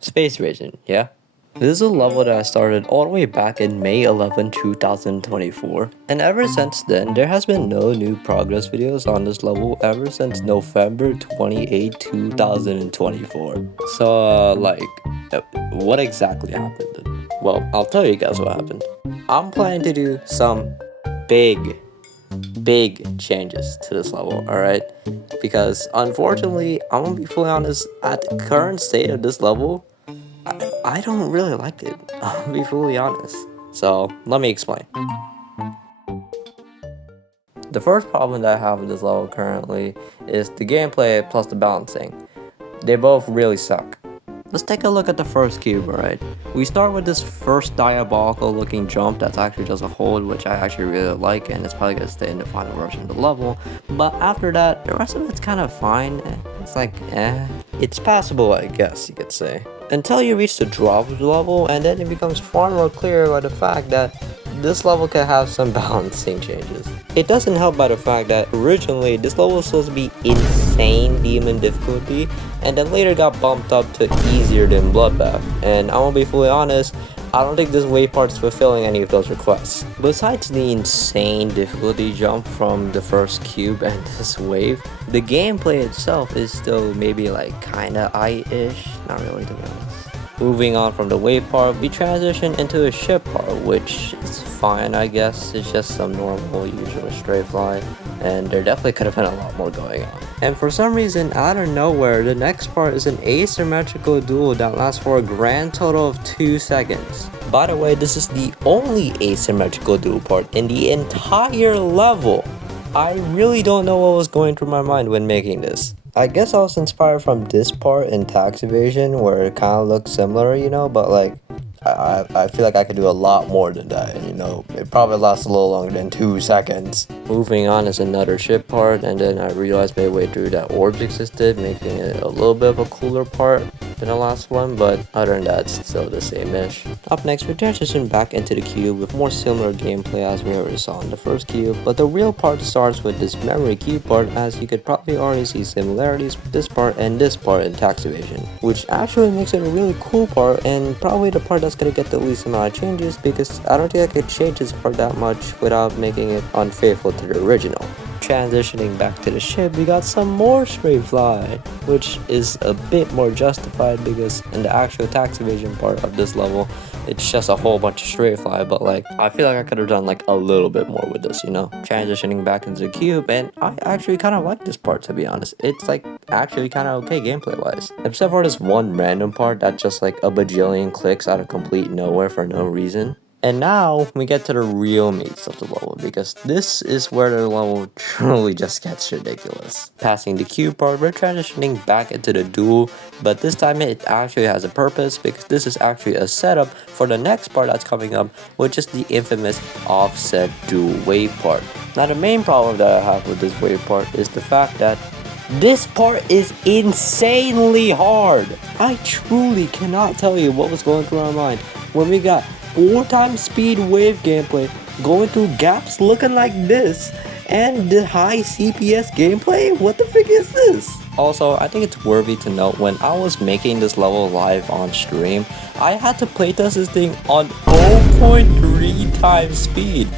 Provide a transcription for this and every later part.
Space Evasion, yeah? This is a level that I started all the way back in May 11, 2024. And ever since then, there has been no new progress videos on this level ever since November 2024. What exactly happened? Well, I'll tell you guys what happened. I'm planning to do some big changes to this level, alright? Because unfortunately, I'm gonna be fully honest, at the current state of this level, I don't really like it. I'll be fully honest. So let me explain. The first problem that I have with this level currently is the gameplay plus the balancing. They both really suck. Let's take a look at the first cube, alright? We start with this first diabolical looking jump that's actually just a hold, which I actually really like, and it's probably gonna stay in the final version of the level. But after that, the rest of it's kind of fine. It's like, it's passable, I guess you could say. Until you reach the drop of the level, and then it becomes far more clear by the fact that this level can have some balancing changes. It doesn't help by the fact that originally this level was supposed to be insane demon difficulty, and then later got bumped up to easier than Bloodbath. And I'm gonna be fully honest, I don't think this wave part is fulfilling any of those requests. Besides the insane difficulty jump from the first cube and this wave, the gameplay itself is still maybe like kinda I-ish, not really to be honest. Moving on from the wave part, we transition into a ship part, which is fine, I guess. It's just some normal, usual straight fly, and there definitely could have been a lot more going on. And for some reason, out of nowhere, the next part is an asymmetrical duel that lasts for a grand total of 2 seconds. By the way, this is the only asymmetrical duel part in the entire level. I really don't know what was going through my mind when making this. I guess I was inspired from this part in Tax Evasion where it kind of looks similar, you know, but like I feel like I could do a lot more than that, and you know, it probably lasts a little longer than 2 seconds. Moving on is another ship part, and then I realized midway through that orbs existed, making it a little bit of a cooler part than the last one, but other than that, it's still the same-ish. Up next, we transition back into the cube with more similar gameplay as we already saw in the first cube, but the real part starts with this memory cube part, as you could probably already see similarities with this part and this part in Tax Evasion, which actually makes it a really cool part, and probably the part that's gonna get the least amount of changes, because I don't think I could change this part that much without making it unfaithful to the original. Transitioning back to the ship, we got some more straight fly, which is a bit more justified because in the actual Tax Evasion part of this level, it's just a whole bunch of straight fly, but like, I feel like I could have done like a little bit more with this, you know? Transitioning back into the cube, and I actually kind of like this part, to be honest. It's like actually kind of okay gameplay wise, except for this one random part that just like a bajillion clicks out of complete nowhere for no reason. And now we get to the real meats of the level, because this is where the level truly just gets ridiculous. Passing the cube part, we're transitioning back into the duel, but this time it actually has a purpose, because this is actually a setup for the next part that's coming up, which is the infamous offset duel wave part. Now the main problem that I have with this wave part is the fact that this part is insanely hard. I truly cannot tell you what was going through my mind when we got 4 times speed wave gameplay going through gaps looking like this, and the high CPS gameplay. What the frick is this? Also, I think it's worthy to note, when I was making this level live on stream, I had to playtest this thing on 0.3 times speed.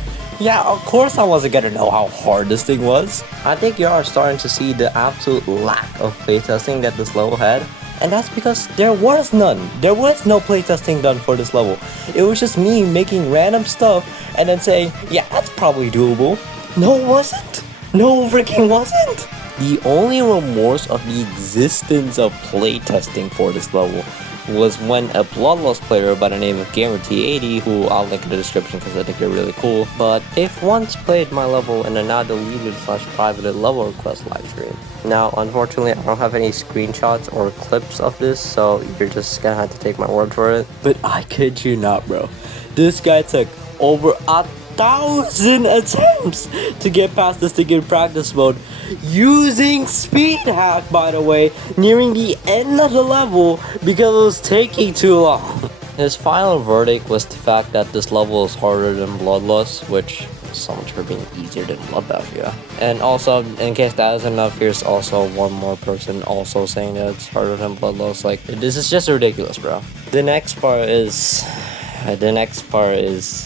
Yeah, of course I wasn't gonna know how hard this thing was. I think you are starting to see the absolute lack of playtesting that this level had. And that's because there was none. There was no playtesting done for this level. It was just me making random stuff and then saying, yeah, that's probably doable. No, it wasn't. No, freaking wasn't. The only remorse of the existence of playtesting for this level was when a Bloodlust player by the name of GamerT80, who I'll link in the description because I think they're really cool, but if once played my level in a now deleted / privated level request livestream. Now, unfortunately, I don't have any screenshots or clips of this, so you're just gonna have to take my word for it. But I kid you not, bro. This guy took over 1,000 attempts to get past this thing in practice mode, using speed hack, by the way, nearing the end of the level because it was taking too long. His final verdict was the fact that this level is harder than Bloodlust, which so much for being easier than Bloodbath, yeah. And also, in case that isn't enough, here's also one more person also saying that it's harder than Bloodlust. Like, this is just ridiculous, bro. The next part is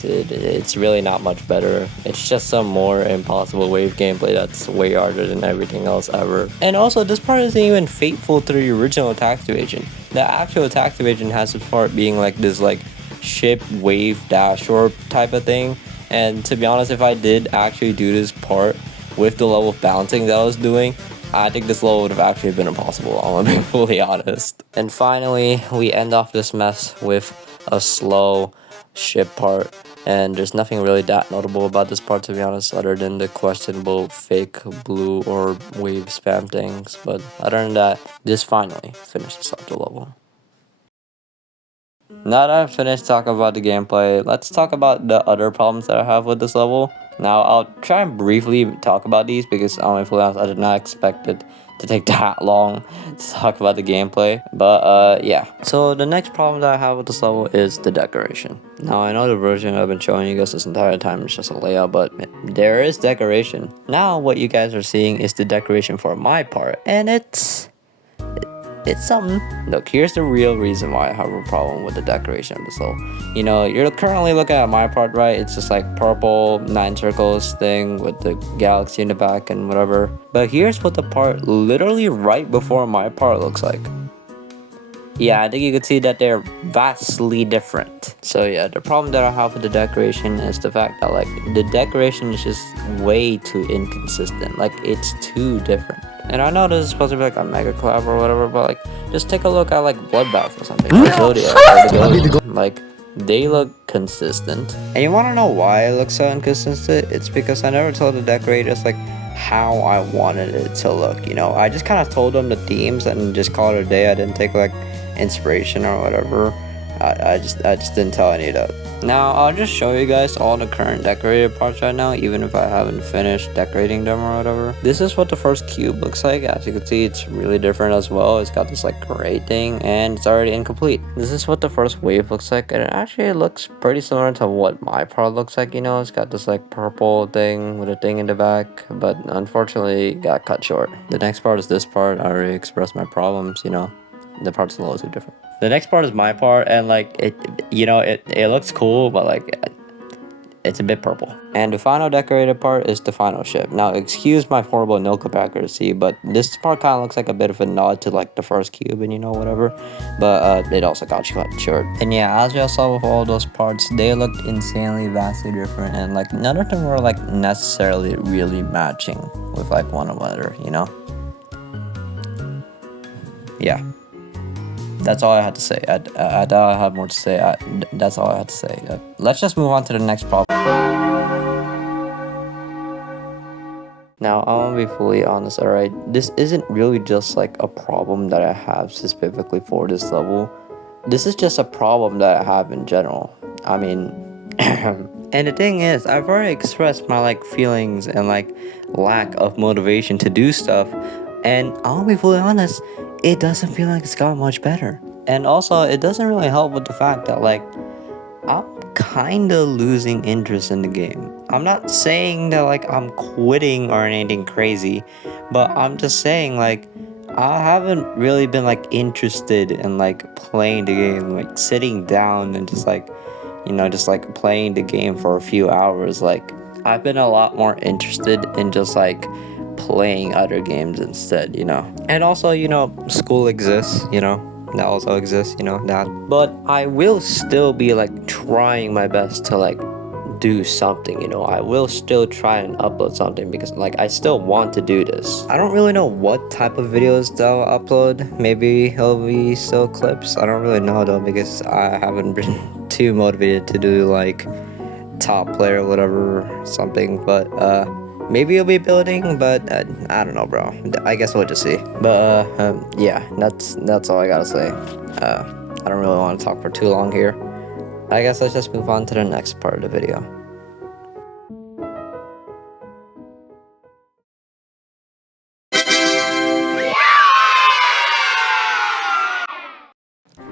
it's really not much better. It's just some more impossible wave gameplay that's way harder than everything else ever. And also, this part isn't even faithful to the original attack evasion. The actual attack evasion has this part being like this like ship wave dash or type of thing. And to be honest, if I did actually do this part with the level of balancing that I was doing, I think this level would have actually been impossible, I'm gonna be fully honest. And finally, we end off this mess with a slow ship part. And there's nothing really that notable about this part, to be honest, other than the questionable fake blue or wave spam things. But other than that, this finally finishes up the level. Now that I've finished talking about the gameplay, let's talk about the other problems that I have with this level. Now, I'll try and briefly talk about these because, fully honest, I did not expect it to take that long to talk about the gameplay. But, yeah. So, the next problem that I have with this level is the decoration. Now, I know the version I've been showing you guys this entire time is just a layout, but there is decoration. Now, what you guys are seeing is the decoration for my part, and it's something. Look, here's the real reason why I have a problem with the decoration of this level. You know, you're currently looking at my part, right? It's just like purple 9 circles thing with the galaxy in the back and whatever. But here's what the part literally right before my part looks like. Yeah, I think you can see that they're vastly different. So yeah, the problem that I have with the decoration is the fact that like the decoration is just way too inconsistent. Like it's too different. And I know this is supposed to be like a mega collab or whatever, but like just take a look at like Bloodbath or something. Or Zodiac or the like they look consistent. And you wanna know why it looks so inconsistent? It's because I never told the decorators like how I wanted it to look, you know. I just kind of told them the themes and just called it a day. I didn't take like inspiration or whatever. I just didn't tell any of that. Now I'll just show you guys all the current decorated parts right now, even if I haven't finished decorating them or whatever. This is what the first cube looks like. As you can see, it's really different as well. It's got this like gray thing and it's already incomplete. This is what the first wave looks like, and it actually looks pretty similar to what my part looks like, you know. It's got this like purple thing with a thing in the back, but unfortunately it got cut short. The next part is this part. I already expressed my problems, you know. The part's a little too different. The next part is my part, and like it looks cool, but like it's a bit purple. And the final decorated part is the final ship. Now, excuse my horrible no clip accuracy, but this part kind of looks like a bit of a nod to like the first cube and you know whatever, but it also got cut short. And yeah, as y'all saw with all those parts, they looked insanely vastly different, and like none of them were like necessarily really matching with like one another, you know. Yeah. That's all I had to say. I thought I had more to say. That's all I had to say. Let's just move on to the next problem. Now, I want to be fully honest, alright? This isn't really just like a problem that I have specifically for this level. This is just a problem that I have in general. I mean, and the thing is, I've already expressed my like feelings and like lack of motivation to do stuff. And I'll be fully honest, it doesn't feel like it's gotten much better. And also, it doesn't really help with the fact that, like, I'm kinda losing interest in the game. I'm not saying that, like, I'm quitting or anything crazy, but I'm just saying, like, I haven't really been, like, interested in, like, playing the game, like, sitting down and just, like, you know, just, like, playing the game for a few hours. Like, I've been a lot more interested in just, like, playing other games instead, you know. And also, you know, school exists, you know, that also exists, you know, that. But I will still be like trying my best to like do something, you know. I will still try and upload something because like I still want to do this. I don't really know what type of videos they'll upload. Maybe it'll be still clips. I don't really know though, because I haven't been too motivated to do like top player or whatever something, but maybe it'll be building, but I don't know, bro. I guess we'll just see. But yeah, that's all I gotta say. I don't really want to talk for too long here. I guess let's just move on to the next part of the video.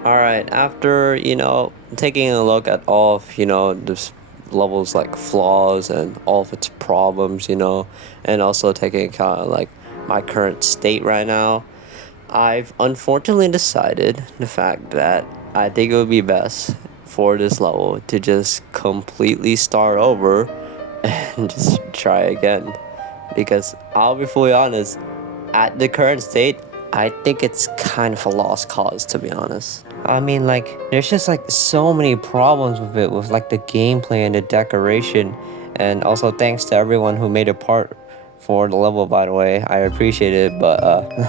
Alright, after, you know, taking a look at all of, you know, this level's like flaws and all of its problems, you know, and also taking account of like my current state right now. I've unfortunately decided the fact that I think it would be best for this level to just completely start over and just try again. Because I'll be fully honest, at the current state, I think it's kind of a lost cause, to be honest. I mean, like, there's just like so many problems with it, with like the gameplay and the decoration. And also thanks to everyone who made a part for the level, by the way. I appreciate it, but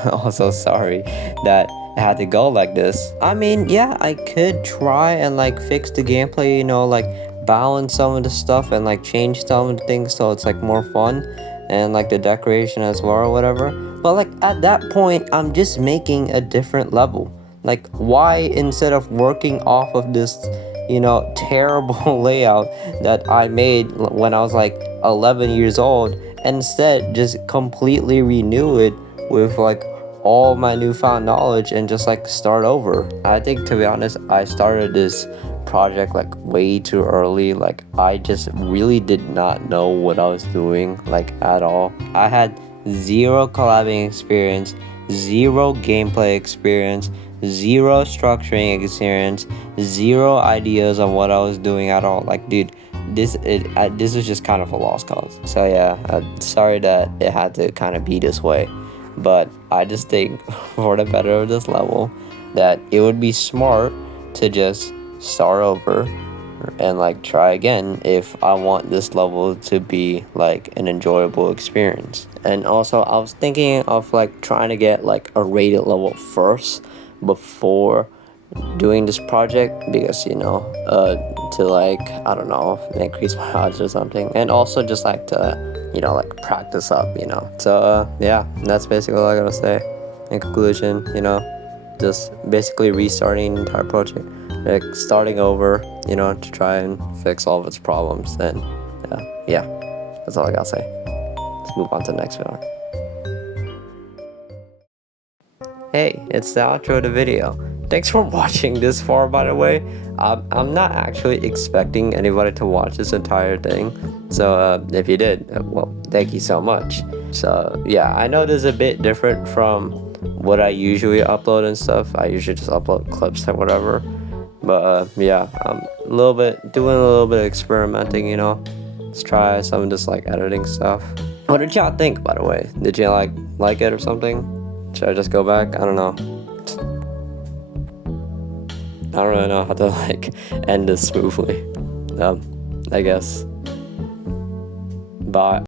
also sorry that it had to go like this. I mean, yeah, I could try and like fix the gameplay, you know, like balance some of the stuff and like change some of the things so it's like more fun, and like the decoration as well or whatever. But like at that point, I'm just making a different level. Like, why, instead of working off of this, you know, terrible layout that I made when I was like 11 years old, instead just completely renew it with like all my newfound knowledge and just like start over? I think, to be honest, I started this project like way too early. Like, I just really did not know what I was doing, like, at all. I had zero collabing experience, zero gameplay experience, zero structuring experience, zero ideas on what I was doing at all. Like, dude, this was just kind of a lost cause. So yeah, sorry that it had to kind of be this way, but I just think for the better of this level that it would be smart to just start over and like try again if I want this level to be like an enjoyable experience. And also, I was thinking of like trying to get like a rated level first before doing this project, because, you know, to like, I don't know, increase my odds or something, and also just like to, you know, like practice up, you know. So yeah, that's basically all I gotta say. In conclusion, you know, just basically restarting the entire project, like starting over, you know, to try and fix all of its problems. And yeah, that's all I gotta say. Let's move on to the next video. Hey, it's the outro of the video. Thanks for watching this far, by the way. I'm not actually expecting anybody to watch this entire thing. So if you did, well, thank you so much. So yeah, I know this is a bit different from what I usually upload and stuff. I usually just upload clips or whatever. But yeah, I'm doing a little bit of experimenting, you know. Let's try some of this like editing stuff. What did y'all think, by the way? Did you like it or something? Should I just go back? I don't know. I don't really know how to like end this smoothly. I guess. Bye.